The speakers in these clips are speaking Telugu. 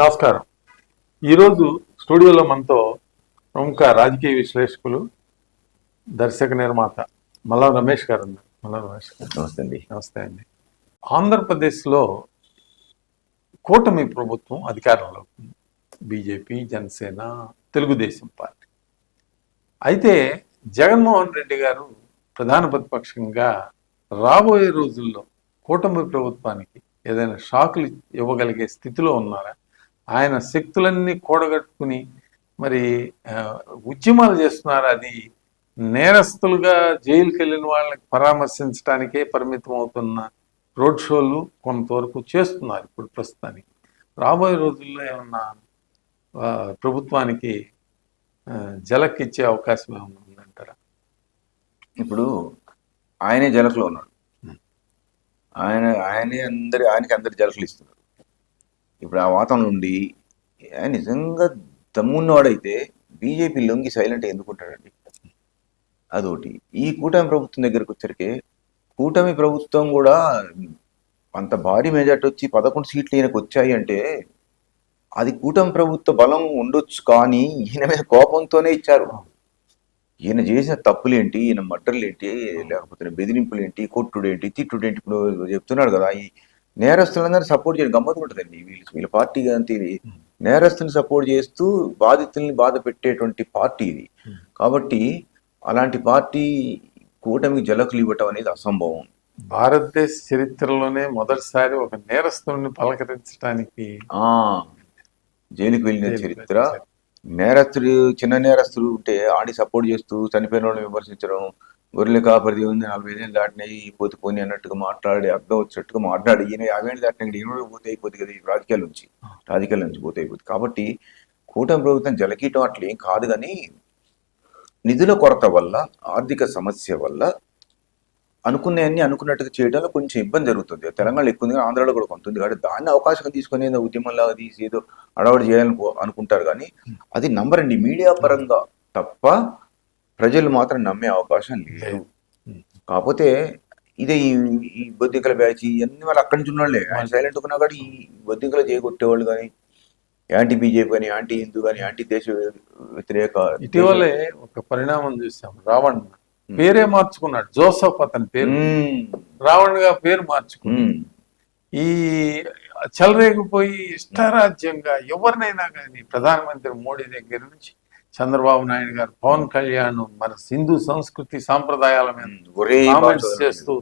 నమస్కారం. ఈరోజు స్టూడియోలో మనతో ప్రముఖ రాజకీయ విశ్లేషకులు, దర్శక నిర్మాత మల్లా రమేష్ గారు ఉన్నారు. మల్లా రమేష్ గారు నమస్తే అండి. నమస్తే అండి. ఆంధ్రప్రదేశ్లో కూటమి ప్రభుత్వం అధికారంలో ఉంది. BJP, Janasena, Telugu Desam party. అయితే జగన్మోహన్ రెడ్డి గారు ప్రధాన ప్రతిపక్షంగా రాబోయే రోజుల్లో కూటమి ప్రభుత్వానికి ఏదైనా షాకులు ఇవ్వగలిగే స్థితిలో ఉన్నారా? ఆయన శక్తులన్నీ కూడగట్టుకుని మరి ఉద్యమాలు చేస్తున్నారు. అది నేరస్తులుగా జైలుకి వెళ్ళిన వాళ్ళకి పరామర్శించడానికే పరిమితం అవుతున్న రోడ్ షోలు కొంతవరకు చేస్తున్నారు ఇప్పుడు ప్రస్తుతానికి. రాబోయే రోజుల్లో ఏమన్నా ప్రభుత్వానికి జలక్కిచ్చే అవకాశం ఏమన్నా ఉందంటారా? ఇప్పుడు ఆయనే జలకులో ఉన్నాడు. ఆయనకి అందరి జలకులు ఇస్తున్నారు. ఇప్పుడు ఆ వాతావరణం నుండి ఆయన నిజంగా దమ్మున్నవాడైతే బీజేపీ లొంగి సైలెంట్ ఎందుకుంటాడండి? అదొకటి. ఈ కూటమి ప్రభుత్వం దగ్గరకు వచ్చరికి కూటమి ప్రభుత్వం కూడా అంత భారీ మెజార్టీ వచ్చి 11 సీట్లు ఈయనకు వచ్చాయి అంటే అది కూటమి ప్రభుత్వ బలం ఉండొచ్చు, కానీ ఈయన మీద కోపంతోనే ఇచ్చారు. ఈయన చేసిన తప్పులేంటి, ఈయన మర్డర్లేంటి, లేకపోతే బెదిరింపులేంటి, కొట్టుడేంటి, తిట్టుడేంటి, ఇప్పుడు చెప్తున్నాడు కదా. ఈ నేరస్తులందరూ సపోర్ట్ చేయడం గమ్మత్తు ఉంటుందండి. వీళ్ళ పార్టీ అంతే, నేరస్తుని సపోర్ట్ చేస్తూ బాధితుల్ని బాధ పెట్టేటువంటి పార్టీ ఇది. కాబట్టి అలాంటి పార్టీ కూటమికి జలకులు ఇవ్వటం అనేది అసంభవం. భారతదేశ చరిత్రలోనే మొదటిసారి ఒక నేరస్తుని పలకరించడానికి జైలుకి వెళ్ళిన చరిత్ర. నేరస్తుడు, చిన్న నేరస్తుడు ఉంటే ఆడి సపోర్ట్ చేస్తూ చనిపోయిన వాళ్ళని విమర్శించడం, గొర్రెల కాపరిది ఉంది 40 ఏళ్ళు దాటినాయి పోతే పోని అన్నట్టుగా మాట్లాడి, అర్థం వచ్చినట్టుగా మాట్లాడి, ఈయన 50 ఏళ్ళు దాటిన ఈయన పోతే అయిపోతుంది కదా, ఈ రాజకీయాల నుంచి పోతే అయిపోతుంది. కాబట్టి కూటమి ప్రభుత్వం జలకీయటం అట్లా ఏం కాదు, కానీ నిధుల కొరత వల్ల, ఆర్థిక సమస్య వల్ల అనుకునేవన్నీ అనుకున్నట్టుగా చేయడంలో కొంచెం ఇబ్బంది జరుగుతుంది. తెలంగాణలో ఎక్కువ ఉంది, ఆంధ్రాలో కూడా కొంత ఉంది. కాబట్టి దాన్ని అవకాశం తీసుకొని ఏదో ఉద్యమంలాగా తీసి ఏదో అడవాడు చేయాలని అనుకుంటారు, కానీ అది నమ్మరండి మీడియా పరంగా తప్ప ప్రజలు మాత్రం నమ్మే అవకాశం లేదు. కాకపోతే ఇదే ఈ బొద్దింకల బ్యాచ్ ఇవన్నీ వాళ్ళు అక్కడి నుంచి ఉన్నవాళ్ళే. ఆయన సైలెంట్ ఉన్నా కానీ ఈ బొద్దింకలు చేయగొట్టేవాళ్ళు కానీ, యాంటీ బీజేపీ కానీ, యాంటీ హిందూ కానీ, యాంటీ దేశ వ్యతిరేక. ఇటీవలే ఒక పరిణామం చూసాం. రావణ్ పేరే మార్చుకున్నాడు, జోసఫ్ అతని పేరు, రావణ్ గా పేరు మార్చుకున్నాడు. ఈ చెలరేగిపోయి ఇష్టారాజ్యంగా ఎవరినైనా కానీ ప్రధానమంత్రి మోడీ దగ్గర నుంచి చంద్రబాబు నాయుడు గారు, పవన్ కళ్యాణ్ మన హిందూ సంస్కృతి సాంప్రదాయాల మీద కామెంట్స్ చేస్తూ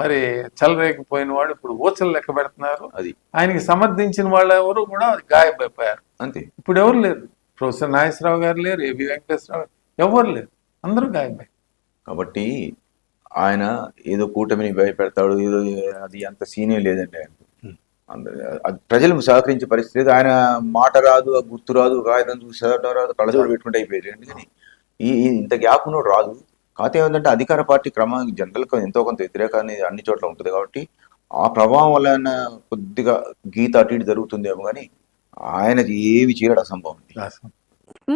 మరి చెలరేగిపోయిన వాడు ఇప్పుడు ఊచలు లెక్క పెడుతున్నారు. ఆయనకి సమర్థించిన వాళ్ళు ఎవరు కూడా గాయపడిపోయారు. అంతే. ఇప్పుడు ఎవరు లేరు. ప్రొఫెసర్ నాగేశ్వరరావు గారు లేరు, ఏబి వెంకటేశ్వరరావు, ఎవరు లేరు, అందరూ గాయపడ్డారు. కాబట్టి ఆయన ఏదో కూటమిని భయపెడతాడు, ఏదో అది అంత సీనే లేదండి ఆయన. ప్రజలకు సహకరించే పరిస్థితి, ఆయన మాట రాదు, గుర్తు రాదు, కాగితం చూసి చదవడం రాదు, కళ్ళజోడు పెట్టుకుంటే అయిపోయారు. అందుకని ఇంత గ్యాప్ ఉన్నోడు రాదు. కాకపోతే ఏమంటే అధికార పార్టీ క్రమానికి జనరల్గా ఎంతో కొంత వ్యతిరేకాన్ని అన్ని చోట్ల ఉంటుంది. కాబట్టి ఆ ప్రభావం వల్ల కొద్దిగా గీత అటు ఇటు జరుగుతుందేమో, కానీ ఆయన ఏవి చేయడం అసంభవం.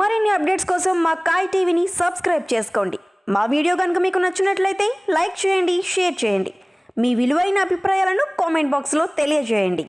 మరిన్ని అప్డేట్స్ కోసం మా కాయ్ టీవీని సబ్స్క్రైబ్ చేసుకోండి. మా వీడియో కనుక మీకు నచ్చినట్లయితే లైక్ చేయండి, షేర్ చేయండి. మీ విలువైన అభిప్రాయాలను కామెంట్ బాక్స్లో తెలియజేయండి.